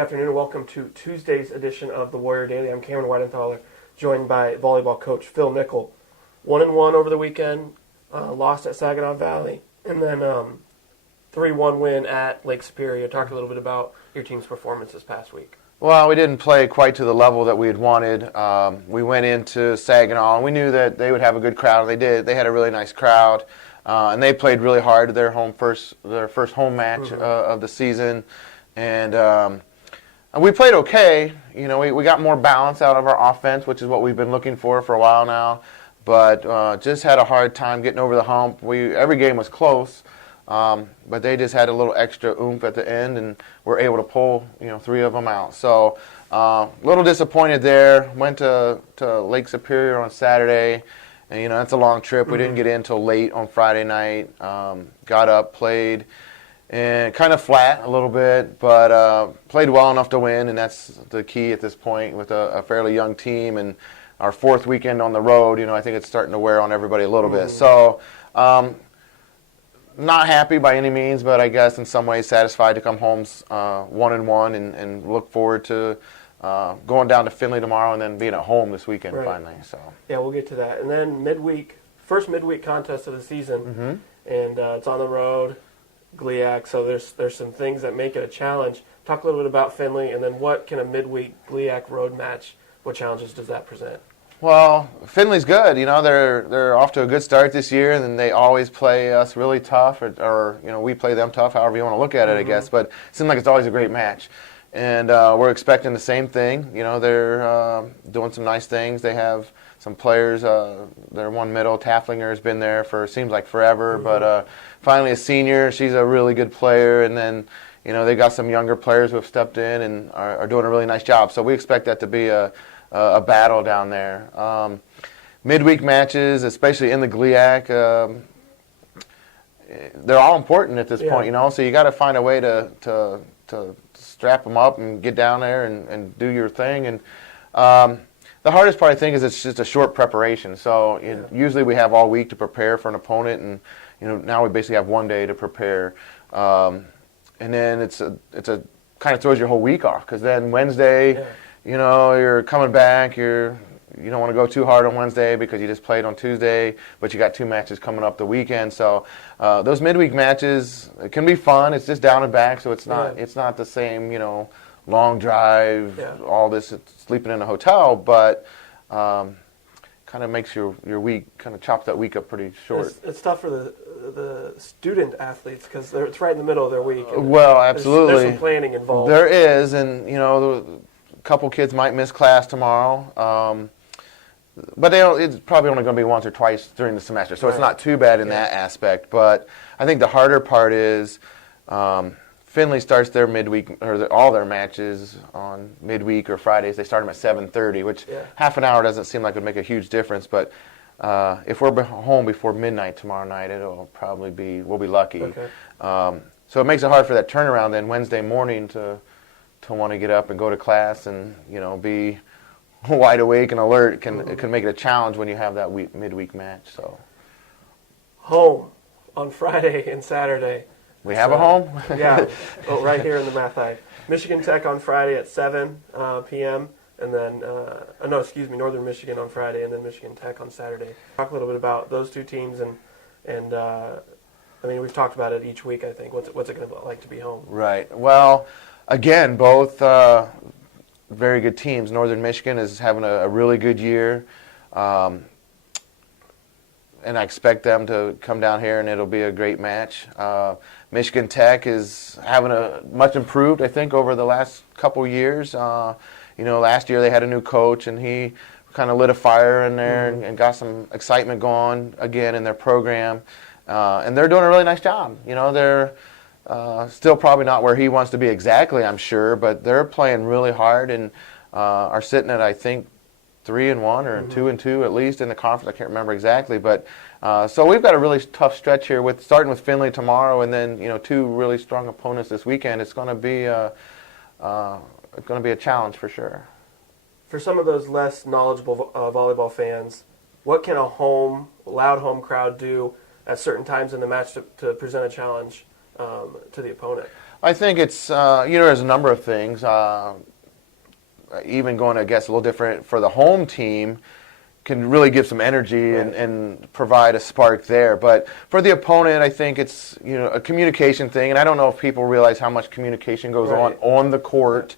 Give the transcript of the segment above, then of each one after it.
afternoon and welcome to Tuesday's edition of the Warrior Daily. I'm Cameron Weidenthaler, joined by volleyball coach Phil Nickel. 1-1 over the weekend, lost at Saginaw Valley, and then 3-1 win at Lake Superior. Talk a little bit about your team's performance this past week. Well, we didn't play quite to the level that we had wanted. We went into Saginaw, and we knew that they would have a good crowd. They did. They had a really nice crowd, and they played really hard. Their first home match of the season, and we played okay. You know, we got more balance out of our offense, which is what we've been looking for a while now. But just had a hard time getting over the hump. Every game was close. But they just had a little extra oomph at the end and were able to pull, three of them out. So a little disappointed there. Went to Lake Superior on Saturday, and that's a long trip. We didn't get in until late on Friday night. Got up, played, and kind of flat a little bit, but played well enough to win, and that's the key at this point with a fairly young team and our fourth weekend on the road. I think it's starting to wear on everybody a little bit. So. Not happy by any means, but I guess in some ways satisfied to come home 1-1 and look forward to going down to Findlay tomorrow and then being at home this weekend finally. So yeah, we'll get to that. And then first midweek contest of the season, and it's on the road, GLIAC. So there's some things that make it a challenge. Talk a little bit about Findlay, and then what can a midweek GLIAC road match? What challenges does that present? Well, Findlay's good. They're off to a good start this year, and they always play us really tough, or we play them tough, however you want to look at it, I guess. But it seems like it's always a great match. And we're expecting the same thing. They're doing some nice things. They have some players. Their one middle, Tafflinger, has been there for seems like forever, but finally a senior. She's a really good player. And then, they got some younger players who have stepped in and are doing a really nice job. So we expect that to be a battle down there. Midweek matches, especially in the GLIAC, they're all important at this point, so you got to find a way to strap them up and get down there and do your thing. And the hardest part, I think, is it's just a short preparation. So usually we have all week to prepare for an opponent, and now we basically have one day to prepare. And then it's a kind of throws your whole week off, because then Wednesday, you're coming back, you don't want to go too hard on Wednesday because you just played on Tuesday, but you got two matches coming up the weekend. So those midweek matches, it can be fun. It's just down and back, so it's not the same, long drive, all this, sleeping in a hotel, but kind of makes your week, kind of chops that week up pretty short. It's tough for the student athletes because it's right in the middle of their week. Well, absolutely. There's some planning involved. There is, and, a couple kids might miss class tomorrow, but it's probably only going to be once or twice during the semester, so it's not too bad in that aspect. But I think the harder part is Findlay starts their midweek, or all their matches on midweek or Fridays. They start them at 7:30, which half an hour doesn't seem like it would make a huge difference, but if we're home before midnight tomorrow night, we'll be lucky. Okay. So it makes it hard for that turnaround then Wednesday morning to want to get up and go to class and be wide awake and alert. It can make it a challenge when you have that midweek match. So home on Friday and Saturday. We have a home? Yeah, right here in the Mathai. Michigan Tech on Friday at 7 p.m. and then Northern Michigan on Friday and then Michigan Tech on Saturday. Talk a little bit about those two teams and we've talked about it each week. I think what's it going to look like to be home? Right. Well. Again, both very good teams. Northern Michigan is having a really good year, and I expect them to come down here and it'll be a great match. Michigan Tech is having a much improved, I think, over the last couple years. Last year they had a new coach, and he kind of lit a fire in there and got some excitement going again in their program, and they're doing a really nice job. They're still probably not where he wants to be exactly, I'm sure, but they're playing really hard and are sitting at, I think, 3-1 or 2-2 at least in the conference. I can't remember exactly, but so we've got a really tough stretch here starting with Findlay tomorrow and then two really strong opponents this weekend. It's going to be a challenge for sure. For some of those less knowledgeable volleyball fans, what can a loud home crowd do at certain times in the match to present a challenge to the opponent? I think it's there's a number of things. Even going, I guess, a little different for the home team can really give some energy and provide a spark there. But for the opponent, I think it's a communication thing, and I don't know if people realize how much communication goes on the court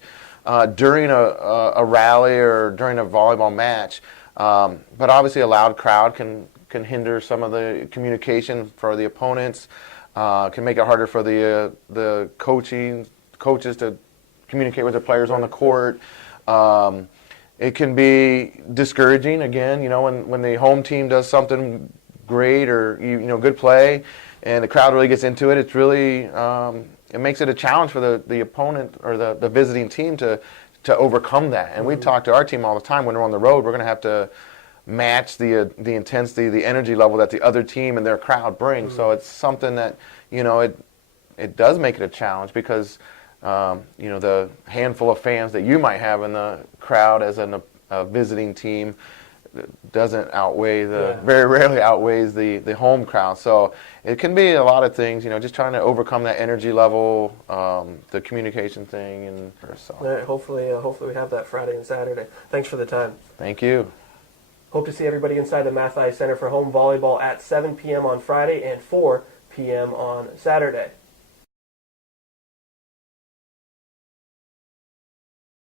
during a rally or during a volleyball match. But obviously, a loud crowd can hinder some of the communication for the opponents. Can make it harder for the coaches to communicate with their players on the court. It can be discouraging again, when the home team does something great or good play, and the crowd really gets into it. It's really it makes it a challenge for the opponent or the visiting team to overcome that. And we talk to our team all the time when we're on the road. We're going to have to match the intensity, the energy level that the other team and their crowd brings. So it's something that it does make it a challenge because the handful of fans that you might have in the crowd as a visiting team doesn't outweigh very rarely outweighs the home crowd. So it can be a lot of things, just trying to overcome that energy level, the communication thing, and so. All right, hopefully we have that Friday and Saturday. Thanks for the time. Thank you. Hope to see everybody inside the Mathai Center for home volleyball at 7 p.m. on Friday and 4 p.m. on Saturday.